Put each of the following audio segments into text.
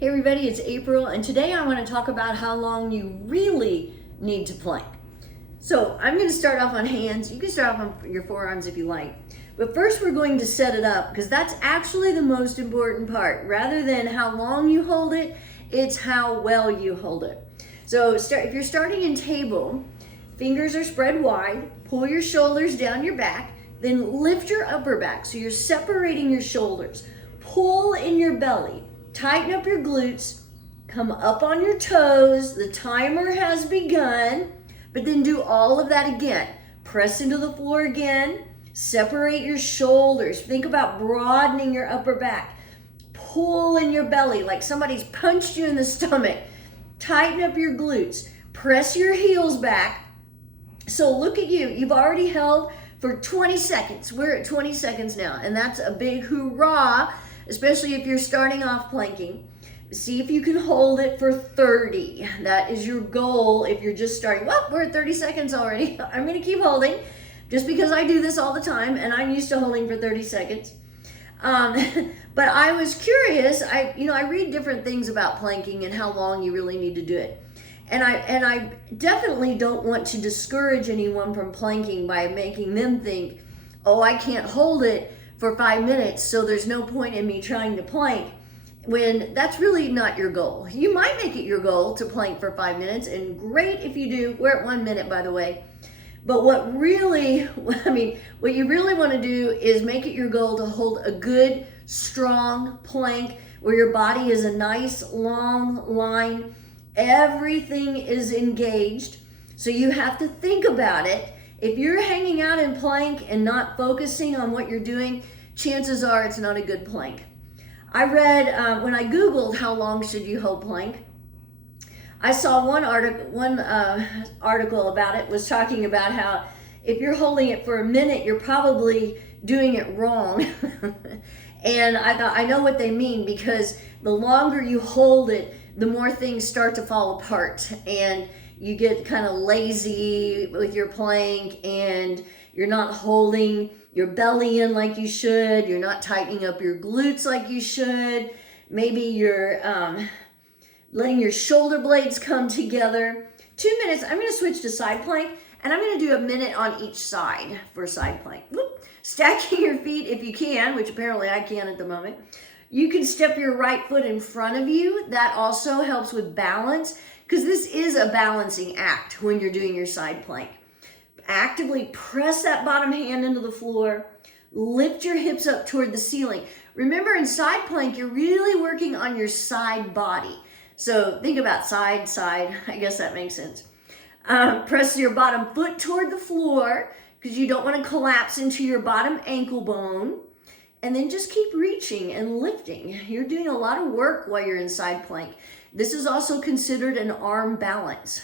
Hey everybody, it's April, and today I want to talk about how long you really need to plank. So I'm going to start off on hands. You can start off on your forearms if you like. But first we're going to set it up because that's actually the most important part. Rather than how long you hold it, it's how well you hold it. So if you're starting in table, fingers are spread wide, pull your shoulders down your back, then lift your upper back. So you're separating your shoulders. Pull in your belly. Tighten up your glutes, come up on your toes, the timer has begun, but then do all of that again. Press into the floor again, separate your shoulders, think about broadening your upper back. Pull in your belly like somebody's punched you in the stomach. Tighten up your glutes, press your heels back. So look at you, you've already held for 20 seconds. We're at 20 seconds now, and that's a big hoorah. Especially if you're starting off planking. See if you can hold it for 30. That is your goal if you're just starting. Well, we're at 30 seconds already. I'm gonna keep holding just because I do this all the time and I'm used to holding for 30 seconds. But I was curious, I read different things about planking and how long you really need to do it. And I definitely don't want to discourage anyone from planking by making them think, oh, I can't hold it for 5 minutes, so there's no point in me trying to plank, when that's really not your goal. You might make it your goal to plank for 5 minutes, and great if you do. We're at 1 minute, by the way. But what you really want to do is make it your goal to hold a good, strong plank where your body is a nice, long line. Everything is engaged, so you have to think about it. If you're hanging out in plank and not focusing on what you're doing, chances are it's not a good plank. I read, when I Googled how long should you hold plank, I saw one article about it was talking about how if you're holding it for a minute, you're probably doing it wrong. And I thought, I know what they mean, because the longer you hold it, the more things start to fall apart, and you get kind of lazy with your plank, and you're not holding your belly in like you should. You're not tightening up your glutes like you should. Maybe you're letting your shoulder blades come together. 2 minutes, I'm gonna switch to side plank, and I'm gonna do a minute on each side for side plank. Whoop. Stacking your feet if you can, which apparently I can at the moment. You can step your right foot in front of you. That also helps with balance, because this is a balancing act when you're doing your side plank. Actively press that bottom hand into the floor. Lift your hips up toward the ceiling. Remember, in side plank, you're really working on your side body. So think about side, side. I guess that makes sense. Press your bottom foot toward the floor, because you don't want to collapse into your bottom ankle bone. And then just keep reaching and lifting. You're doing a lot of work while you're in side plank. This is also considered an arm balance.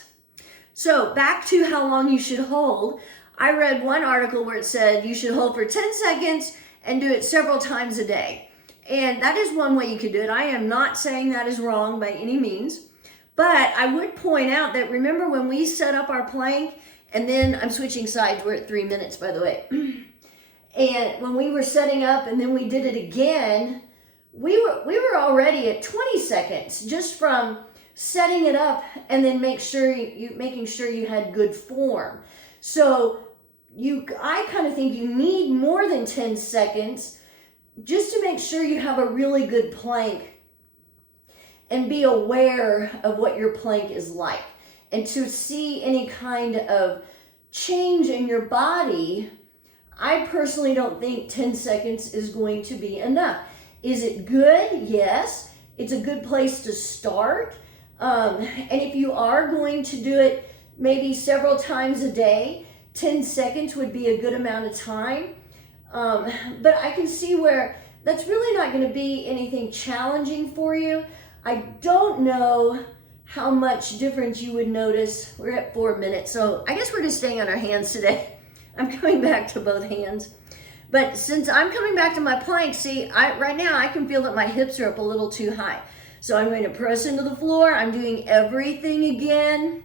So back to how long you should hold. I read one article where it said you should hold for 10 seconds and do it several times a day. And that is one way you could do it. I am not saying that is wrong by any means. But I would point out that, remember when we set up our plank, and then I'm switching sides, we're at 3 minutes, by the way. And when we were setting up and then we did it again, we were already at 20 seconds just from setting it up and then making sure you had good form. So I kind of think you need more than 10 seconds just to make sure you have a really good plank and be aware of what your plank is like, and to see any kind of change in your body. I personally don't think 10 seconds is going to be enough. Is it good? Yes. It's a good place to start. And if you are going to do it maybe several times a day, 10 seconds would be a good amount of time. But I can see where that's really not going to be anything challenging for you. I don't know how much difference you would notice. We're at 4 minutes, so I guess we're just staying on our hands today. I'm coming back to both hands. But since I'm coming back to my plank, see, right now I can feel that my hips are up a little too high. So I'm going to press into the floor. I'm doing everything again,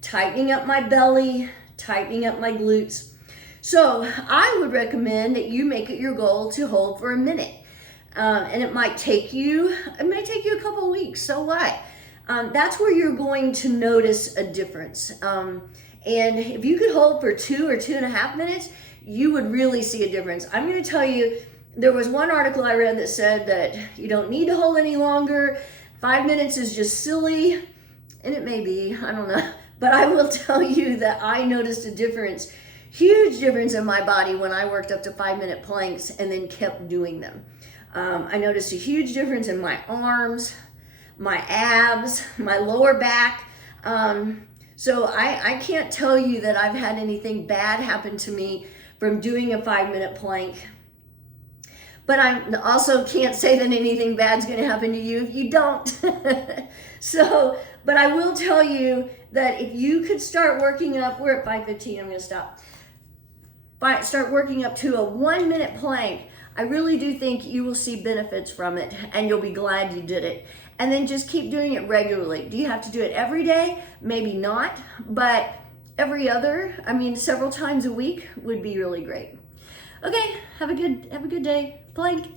tightening up my belly, tightening up my glutes. So I would recommend that you make it your goal to hold for a minute. And it might take you a couple weeks. week, so what? That's where you're going to notice a difference. And if you could hold for 2 or 2.5 minutes, you would really see a difference. I'm going to tell you, there was one article I read that said that you don't need to hold any longer. 5 minutes is just silly, and it may be, I don't know. But I will tell you that I noticed a difference, huge difference in my body when I worked up to 5-minute planks and then kept doing them. I noticed a huge difference in my arms, my abs, my lower back. So I can't tell you that I've had anything bad happen to me from doing a 5-minute plank. But I also can't say that anything bad's going to happen to you if you don't. So, but I will tell you that if you could start working up, we're at 5:15, I'm going to stop. Start working up to a 1-minute plank, I really do think you will see benefits from it, and you'll be glad you did it. And then just keep doing it regularly. Do you have to do it every day? Maybe not, but every other, several times a week would be really great. Okay, have a good day. Plank.